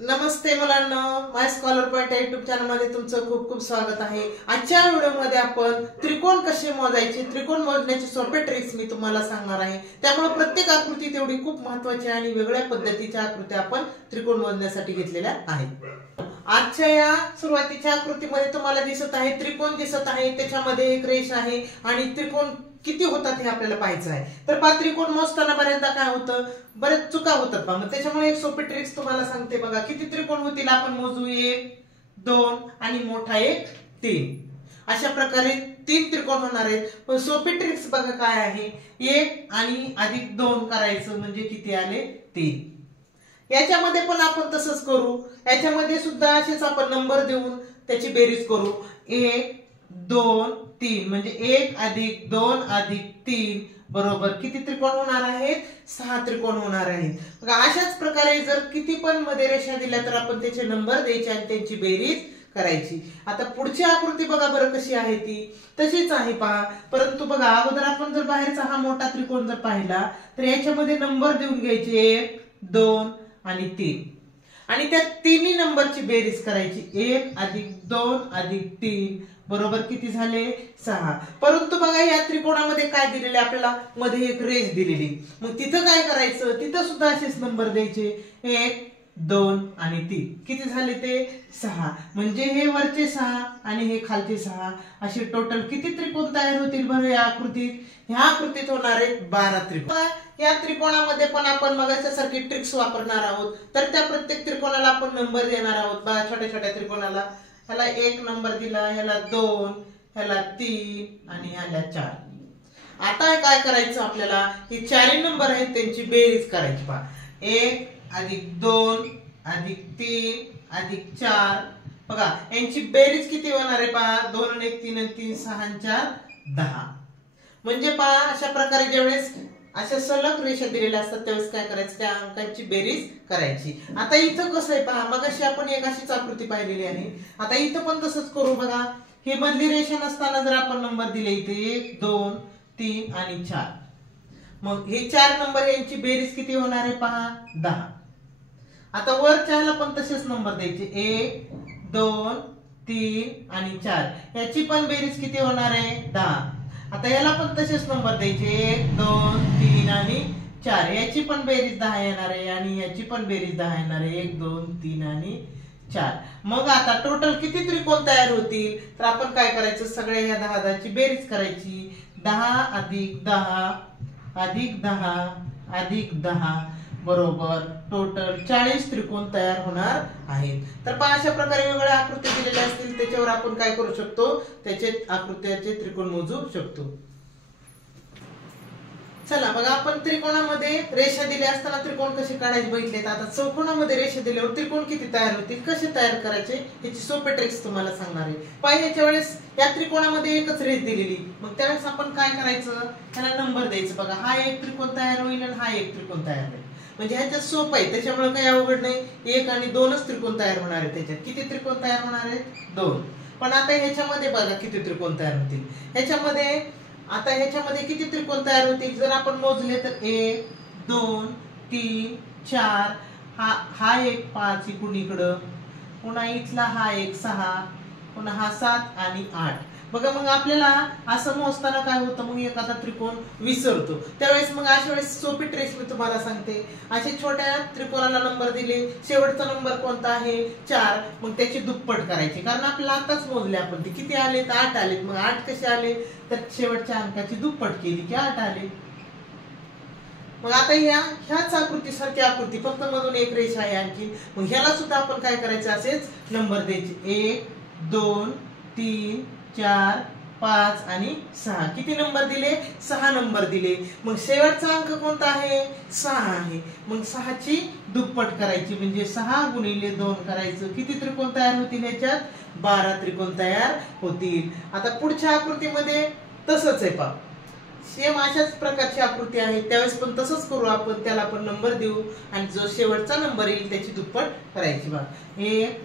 नमस्ते मुलांनो, माय scholar point YouTube channel मध्ये तुमचं खूप खूप स्वागत आहे। आजच्या व्हिडिओमध्ये आपण त्रिकोण कसे मोजायचे, त्रिकोण मोजण्याचे सोपे ट्रिक्स मी तुम्हाला सांगणार आहे। त्यामुळे प्रत्येक आकृती तेवढी खूप महत्त्वाची आणि वेगळ्या पद्धतीच्या आकृत्या आपण त्रिकोण मोजण्यासाठी घेतलेल्या आहेत। आजच्या या सुरुवातीच्या आकृतीमध्ये तुम्हाला दिसत आहे त्रिकोण दिसत आहे, त्याच्यामध्ये एक रेष आहे आणि त्रिकोण किती होतात हे आपल्याला पाहायचं आहे। तर पहा, त्रिकोण मोजताना बऱ्याचदा काय होतं, बरेच चुका होतात पहा। मग त्याच्यामुळे एक सोपी ट्रिक्स तुम्हाला सांगते बघा। किती त्रिकोण होतील आपण मोजू, 1 2 आणि मोठा एक 3। अशा प्रकारे 3 त्रिकोण होणार आहेत। पण सोपी ट्रिक्स बघा काय आहे, 1 आणि अधिक 2 करायचं म्हणजे किती आले, 3। याच्यामध्ये पण आपण तसंच करू, याच्यामध्ये सुद्धा असेच आपण नंबर देऊन त्याची बेरीज करू। 1 2 3 म्हणजे 1 अधिक 2 अधिक 3 बरोबर किती त्रिकोण होणार आहेत, 6 त्रिकोण होणार आहेत। बघा, अशाच प्रकारे जर किती पण मध्ये रेषा दिल्या तर आपण त्याचे नंबर द्यायचे आणि त्यांची बेरीज करायची। आता पुढची आकृती बघा बरं कशी आहे, ती तशीच आहे पहा। परंतु बघा, अगोदर आपण जर बाहेरचा हा मोठा त्रिकोण जर पाहिला तर याच्यामध्ये नंबर देऊन घ्यायचे 1 2 आणि 3 आणि त्या तिन्ही नंबरची बेरीज करायची। 1 अधिक 2 अधिक 3 बरोबर किती झाले, 6। परंतु बघा, या त्रिकोणामध्ये काय दिलेले आपल्याला, मध्ये एक रेष दिलेली। मग तिथं काय करायचं, तिथं सुद्धा असेच नंबर द्यायचे, 1 2 आणि 3 किती झाले ते 6। म्हणजे हे वरचे 6 आणि हे खालचे 6 असे टोटल किती त्रिकोण तयार होतील बरं या आकृतीत। ह्या आकृतीत होणार आहेत 12 त्रिकोण। या त्रिकोणामध्ये पण आपण मगाच्यासारखी ट्रिक्स वापरणार आहोत। तर त्या प्रत्येक त्रिकोणाला आपण नंबर देणार आहोत बघा। छोट्या छोट्या त्रिकोणाला ह्याला 1 नंबर दिला, ह्याला 2, ह्याला 3 आणि ह्याला 4। आता काय करायचं आपल्याला, हे चारही नंबर आहेत त्यांची बेरीज करायची पहा। 1 अधिक 2 अधिक 3 अधिक 4 बघा, यांची बेरीज किती होणार आहे पहा। 2 आणि 1 3 आणि 3 6 आणि 4 10। म्हणजे पहा, अशा प्रकारे ज्यावेळेस अशा सलग रेषा दिलेल्या असतात त्यावेळेस काय करायचं, त्या अंकांची बेरीज करायची। आता इथं कसं आहे पहा, मगाशी आपण एक अशीच आकृती पाहिलेली आहे। आता इथं पण तसंच करू बघा। ही मधली रेषा नसताना जर आपण नंबर दिले इथे 1 2 3 आणि 4, मग हे 4 नंबर यांची बेरीज किती होणार आहे पहा, 10। आता वरच्याला पण तसेच नंबर द्यायचे, 1 2 3 आणि 4 याची पण बेरीज किती होणार आहे, 10। आता याला पण तसेच नंबर द्यायचे, 1 2 3 आणि 4 याची पण बेरीज 10 येणार आहे आणि याची पण बेरीज 10 येणार आहे, 1 2 3 आणि 4। मग आता टोटल किती त्रिकोण तयार होतील, तर आपण काय करायचं, सगळ्या या 10 ची बेरीज करायची। 10 अधिक 10 अधिक 10 अधिक 10 बरोबर टोटल 40 त्रिकोण तयार होणार आहेत। तर पहा, अशा प्रकारे वेगवेगळ्या आकृती दिलेल्या असतील त्याच्यावर आपण काय करू शकतो, त्याचे आकृत्याचे त्रिकोण मोजू शकतो। चला बघा, आपण त्रिकोणामध्ये रेषा दिल्या असताना त्रिकोण कसे काढायचे बघितलेत। आता चौकोनामध्ये रेषा दिल्यावर त्रिकोण किती तयार होतील, कसे तयार करायचे याची सोपे ट्रिक्स तुम्हाला सांगणार आहे। पाहिल्याच्या वेळेस या त्रिकोणामध्ये एकच रेष दिलेली, मग त्यावेळेस आपण काय करायचं, त्याला नंबर द्यायचं बघा। हा एक त्रिकोण तयार होईल आणि हा एक त्रिकोण तयार होईल, म्हणजे ह्याच्यात सोपं आहे, त्याच्यामुळे काही अवघड नाही। 1 आणि 2च त्रिकोण तयार होणार आहे। त्याच्यात किती त्रिकोण तयार होणार आहेत, 2। पण आता ह्याच्यामध्ये बघा किती त्रिकोण तयार होतील। ह्याच्यामध्ये किती त्रिकोण तयार होतील जर आपण मोजले तर 1 2 3 4 हा एक 5 इकडून इकडं, पुन्हा इथला हा एक 6, पुन्हा हा 7 आणि 8 बघा। मग आपल्याला असं मोजताना काय होतं, मग एखादा त्रिकोण विसरतो। त्यावेळेस मग अशा वेळेस सोपी ट्रिक्स मी तुम्हाला सांगते। असे छोट्या त्रिकोणाला नंबर दिले, शेवटचा नंबर कोणता आहे, 4, मग त्याची दुप्पट करायची, कारण आपल्याला आताच मोजले आपण, ते किती आले, 8 आले। मग 8 कसे आले, तर शेवटच्या अंकाची दुप्पट केली की 8 आले। मग आता ह्याच आकृतीसारखी आकृती फक्त मधून एक रेषा आहे आणखी, मग ह्याला सुद्धा आपण काय करायचं, असेच नंबर द्यायचे, 1 2 3 4 5 आणि 6 किती नंबर दिले, 6 नंबर दिले। मग शेवटचा अंक कोणता आहे, 6 आहे। मग 6 ची दुप्पट करायची, म्हणजे 6 गुणिले 2 करायचं, किती त्रिकोण तयार होतील याच्यात, 12 त्रिकोण तयार होतील। आता पुढच्या आकृतीमध्ये तसंच आहे पहा, सेम अशाच प्रकारची आकृती आहे, त्यावेळेस पण तसंच करू आपण, त्याला पण नंबर देऊ आणि जो शेवटचा नंबर येईल त्याची दुप्पट करायची बघा। 1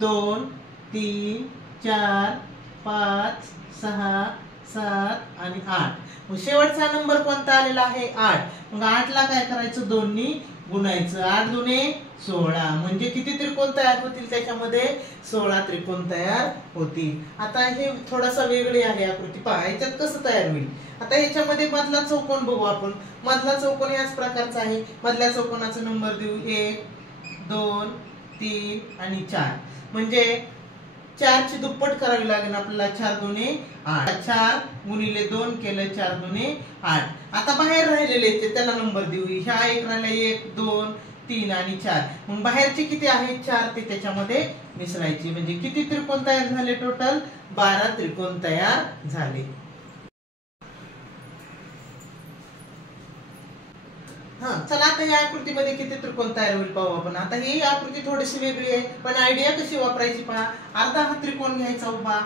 2 3 4 5 6 7 आणि 8. मग शेवटचा नंबर कोणता आलेला आहे 8. मग 8 ला काय करायचं 2 नी गुणायचं. 8 दुने 16. म्हणजे किती त्रिकोण तयार होतील त्याच्यामध्ये 16 त्रिकोण तयार होतील. आता हे थोडासा वेगळी आहे आकृती पहा याच्यात कसं तयार होईल. आता याच्यामध्ये मधला चौकोन बघू आपण. मधला चौकोन याच प्रकारचा आहे. मधल्या चौकोनाचा नंबर देऊ 1 2 3 आणि 4. म्हणजे 4 ची दुप्पट करावी लागेल आपल्याला. 4 दुने 8. 4 गुणिले 2 केलं 4 दुने 8. आता बाहेर राहिलेले त्याला नंबर देऊ. ह्या एक राहिला 1 2 3 आणि 4. मग बाहेरचे किती आहेत 4 ते त्याच्यामध्ये मिसळायचे. म्हणजे किती त्रिकोण तयार झाले टोटल 12 त्रिकोण तयार झाले. चला आता या आकृतीमध्ये किती त्रिकोण तयार होईल पाहू आपण. आता ही आकृती थोडीशी वेगळी आहे पण आयडिया कशी वापरायची पहा. अर्धा हा त्रिकोण घ्यायचा उभा.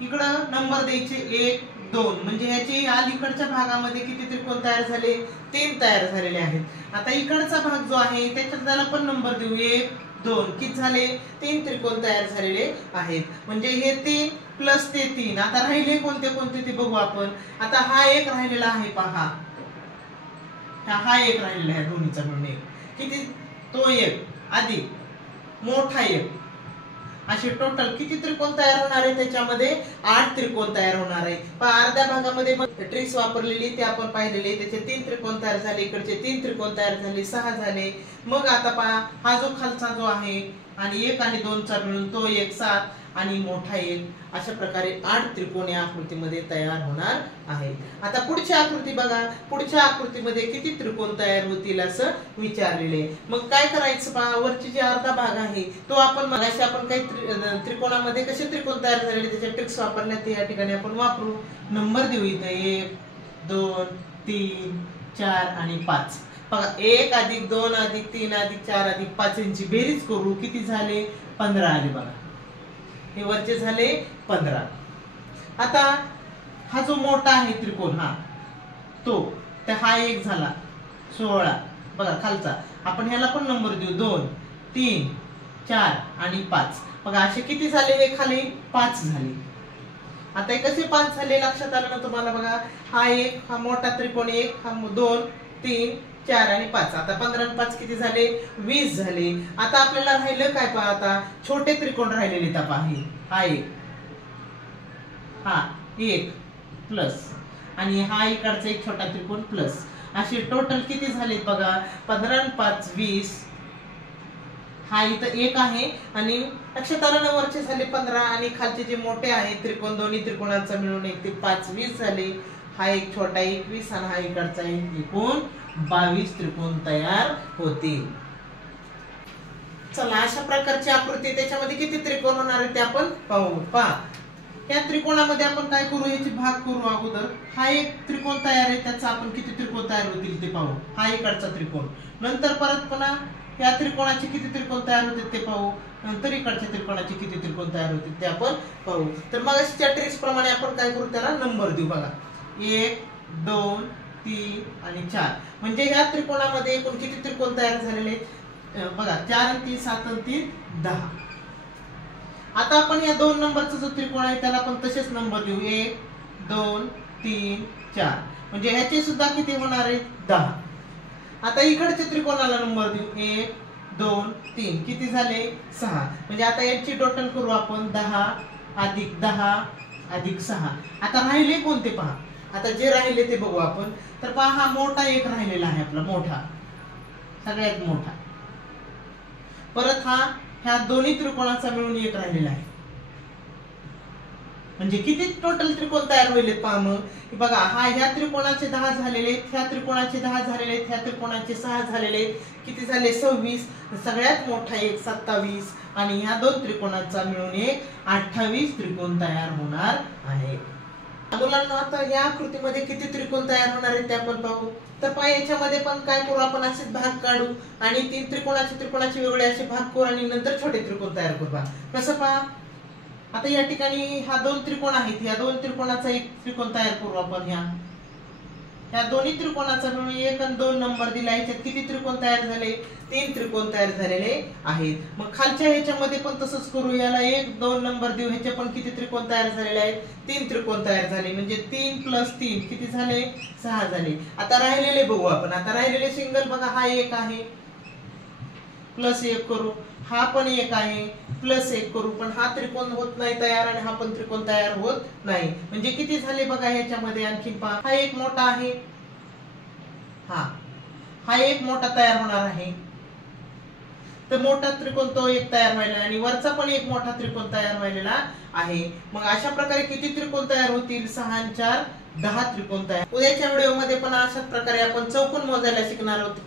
इकडं नंबर द्यायचे 1 2. म्हणजे ह्याची अलीकडच्या भागामध्ये किती त्रिकोण तयार झाले 3 तयार झालेले आहेत. आता इकडचा भाग जो आहे त्याच्यात त्याला पण नंबर देऊ 1 2. किती झाले 3 त्रिकोण तयार झालेले आहेत. म्हणजे हे 3 प्लस ते 3. आता राहिले कोणते कोणते ते बघू आपण. आता हा एक राहिलेला आहे पहा. हा एक राहिलेला आहे दोन्हीचा मिळून 1. किती तो 1 अधिक मोठा 1. असे टोटल किती त्रिकोण तयार होणार आहे त्याच्यामध्ये 8 त्रिकोण तयार होणार आहे. पण अर्ध्या भागामध्ये ट्रिक्स वापरलेली ते आपण पाहिलेले. त्याचे 3 त्रिकोण तयार झाले. इकडचे 3 त्रिकोण तयार झाले 6 झाले. मग आता पहा हा जो खालचा जो आहे आणि 1 आणि 2 चा मिळून तो 1 7 आणि मोठा 1. अशा प्रकारे 8 त्रिकोण या आकृतीमध्ये तयार होणार आहे. आता पुढची आकृती बघा. पुढच्या आकृतीमध्ये किती त्रिकोण तयार होतील असं विचारलेले. मग काय करायचं पहा. वरची जी अर्धा भाग आहे तो आपण मगाशी आपण काही त्रिकोणामध्ये कसे त्रिकोण तयार झालेले त्याच्या ट्रिक्स वापरण्यात या ठिकाणी आपण वापरू. नंबर देऊ इथे 1 2 3 4 आणि 5. बघा 1 अधिक 2 अधिक 3 अधिक 4 अधिक 5 यांची बेरीज करू. किती झाले 15 आले बघा. हे वरचे झाले 15. आता हा जो मोठा आहे त्रिकोण तो तर हा एक झाला 16. बघा खालचा आपण ह्याला पण नंबर देऊ 2 3 4 आणि 5. बघा असे किती झाले हे खाली 5 झाले. आता हे कसे 5 झाले लक्षात आलं ना तुम्हाला. बघा हा एक हा मोठा त्रिकोण 1 हा 2 3 4 आणि 5. आता 15 आणि 5 किती झाले 20 झाले. आता आपल्याला राहिलं काय पहा. आता छोटे त्रिकोण राहिलेले पहा. हा एक प्लस आणि हा इकडचा एक छोटा त्रिकोण प्लस. असे टोटल किती झाले बघा 15 आणि 5 20. हा इथं एक आहे आणि लक्षात आलं ना वरचे झाले 15 आणि खालचे जे मोठे आहेत त्रिकोण दोन्ही त्रिकोणांचा मिळून 1 ते 5 20 झाले. हा एक छोटा 21 आणि हा इकडचा एकूण 22 त्रिकोण तयार होतील. चला अशा प्रकारची आकृती त्याच्यामध्ये किती त्रिकोण होणार आहे ते आपण पाहू. पहा या त्रिकोणामध्ये आपण काय करू याची भाग करू अगोदर. हा एक त्रिकोण तयार आहे त्याचा आपण किती त्रिकोण तयार होतील ते पाहू. हा इकडचा त्रिकोण. नंतर परत पुन्हा या त्रिकोणाचे किती त्रिकोण तयार होतील ते पाहू. नंतर इकडच्या त्रिकोणाचे किती त्रिकोण तयार होतील ते आपण पाहू. तर मग अशा ट्रिक्स प्रमाणे आपण काय करू त्याला नंबर देऊ. बघा 1 2 3 आणि 4. म्हणजे ह्या त्रिकोणामध्ये एकूण किती त्रिकोण तयार झालेले बघा 4 आणि 3 7 आणि 3 10. आता आपण या 2 नंबरचा जो त्रिकोण आहे त्याला पण तसेच नंबर देऊ 1 2 3 4. म्हणजे ह्याचे सुद्धा किती होणार आहे 10. आता इकडच्या त्रिकोणाला नंबर देऊ 1 2 3. किती झाले 6. म्हणजे आता याची टोटल करू आपण 10 अधिक 10 अधिक 6. आता राहिले कोणते पहा. आता जे राहिले ते बघू आपण. तर पहा हा मोठा एक राहिलेला आहे आपला मोठा सगळ्यात मोठा. परत हा ह्या दोन्ही त्रिकोणाचा मिळून एक राहिलेला आहे. म्हणजे किती टोटल त्रिकोण तयार होईल पहा. मग बघा हा ह्या त्रिकोणाचे 10 झालेले ह्या त्रिकोणाचे 10 झालेले ह्या त्रिकोणाचे 6 झालेले. किती झाले 26. सगळ्यात मोठा एक 27 आणि ह्या 2 त्रिकोणाचा मिळून एक 28 त्रिकोण तयार होणार आहे. मुलांना आता या आकृतीमध्ये किती त्रिकोण तयार होणार आहेत ते आपण पाहू. तर पहा याच्यामध्ये पण काय करू आपण असेच भाग काढू आणि 3 त्रिकोणाचे वेगळे असे भाग करू आणि नंतर छोटे त्रिकोण तयार करू. कसं पहा आता या ठिकाणी हा 2 त्रिकोण आहेत. या 2 त्रिकोणाचा एक त्रिकोण तयार करू आपण. ह्या ह्या दोन्ही त्रिकोणाचा मिळून 1 आणि 2 नंबर दिला. याच्यात किती त्रिकोण तयार झाले? 3 त्रिकोण तयार झालेले आहेत. मग खालच्या ह्याच्यामध्ये पण तसंच करू. याला 1 2 नंबर देऊ. ह्याचे पण किती त्रिकोण तयार झालेले आहेत? 3 त्रिकोण तयार झाले. म्हणजे 3 + 3 किती झाले? 6 झाले. आता राहिलेले बघू आपण. आता राहिलेले सिंगल बघा, हा 1 आहे, +1 करू. हा पण 1 आहे, +1 करू. पण हा त्रिकोण होत नाही तयार आणि हा पण त्रिकोण तयार होत नाही. म्हणजे किती झाले बघा ह्याच्यामध्ये? आणखी पहा, हा एक मोठा आहे, हा एक मोठा तयार होणार आहे. तर मोठा त्रिकोण तो एक तयार व्हायला आणि वरचा पण एक मोठा त्रिकोण तयार व्हायला आहे. मग अशा प्रकारे किती त्रिकोण तयार होतील? 6 आणि 4 10 त्रिकोण तयार. उद्याच्या व्हिडिओमध्ये पण अशाच प्रकारे आपण चौकोन मोजायला शिकणार आहोत.